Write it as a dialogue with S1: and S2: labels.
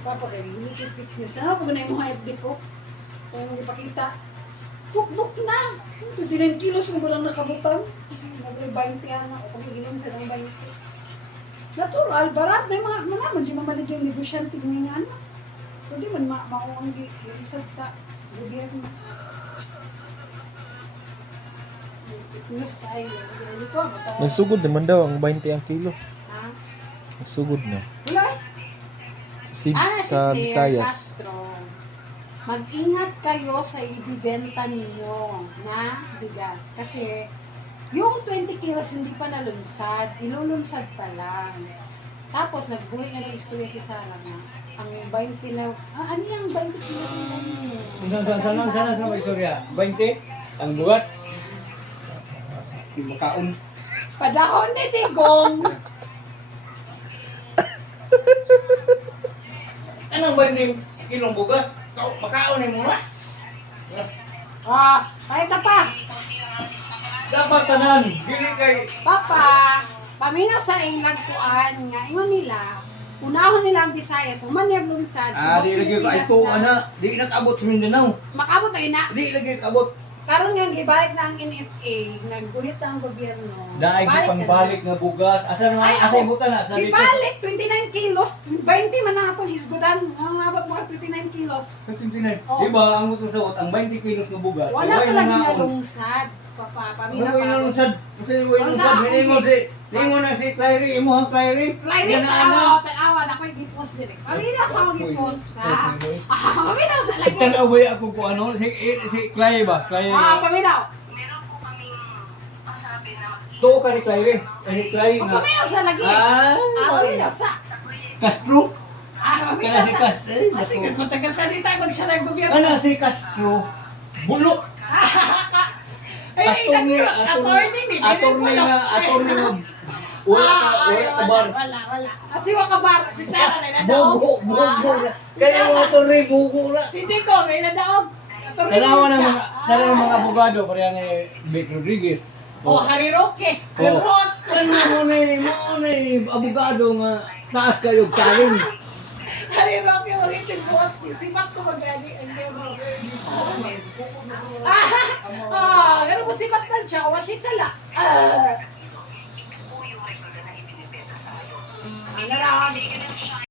S1: Papa kay hinikit niya. Sana ko na yung mga FB ko. Kaya mo ipakita. Buk na. 29 kilos mo ko lang nakabutang. Nag-20 ana. O pag-inom sa ng 20. Natural, barat na yung mga naman. Di mamalig yung negosyante ng ano. So di man makuang isad sa gobyerno. Fitness tayo.
S2: Nagsugod naman daw ang 20 ang kilo.
S1: Ha?
S2: Nagsugod na.
S1: Wala eh.
S2: Sa
S1: Si
S2: Visayas.
S1: Castro, mag-ingat kayo sa ibibenta ninyo na bigas. Kasi yung 20 kilos hindi pa nalunsad, ilulunsad pa lang. Tapos nagbuhay na ng istorya si Sarah na ang 20 na, ano yung 20 kilos na yun?
S3: Sana sa istorya. 20, ang buhat. Makaon.
S1: Padahon ni Tigong.
S3: Anong 20 kilong bugat? Makaon mo na.
S1: Kahit na pa.
S3: Dapat tanan. Dili kay
S1: Papa, paminaw sa nagkuan nga, ingon nila, unahon nila ang Visayas, umanyag lunsad.
S3: di lagi ka ito ana, di nakabot sa Mindanao.
S1: Makabot tayo na.
S3: Di lagi kabot.
S1: Karon nga gibalik na ang NFA, naggulit na ang gobyerno.
S3: Dahil pang balik nga bugas. Asa na asa ibutan na sa dito.
S1: Gibalik 29 kilos, 20 man na ato hisgudan. Ang abot mga 29 kilos.
S3: 59.
S1: Oh.
S3: Di ba ang utong sa ang 20 kilos nga bugas.
S1: Wala pa lagi na lungsad. Papa, pamina
S3: Ano yung lunsad? Kasi yung lunsad, lingon na si Clary, imo ang Clary.
S1: Clary, tanawa na ko'y gipos dire. Pamina sa mga gipos, ha? Pamina sa lagi.
S3: Tanaw ba ako ko ano? Si Clary ba? Clary.
S1: Pamina.
S4: Meron po kaming pasabi na
S3: Tuo ka ni Clary. Ni Clary na.
S1: Pamina sa lagi. Pamina sa.
S3: Castro.
S1: Pamina
S3: Kana si
S1: sa.
S3: Castro.
S1: Sige, kung taga-salita ko siya ng gobyerno.
S3: Kana si Castro. Bulok.
S1: Ay, attorney ni.
S3: Attorney nga. Wala ka bar.
S1: Wala. Asi wa ka bar, si Sara na nadaog.
S3: Bugo. Kaya mo attorney bugo na.
S1: Si Tico may nadaog.
S3: Dalawa ng mga abogado pareha ni Vic Rodriguez.
S1: Hariroke.
S3: Oh.
S1: Harot.
S3: Ano mo ni abogado nga taas kayo kaling.
S1: Hariroke mo itin buhat. Sipat ko magani ang demo. Pero mo sipat man siya, wa siya sala.
S4: po yung record na ibinibenta sa iyo.
S1: Ang narahan.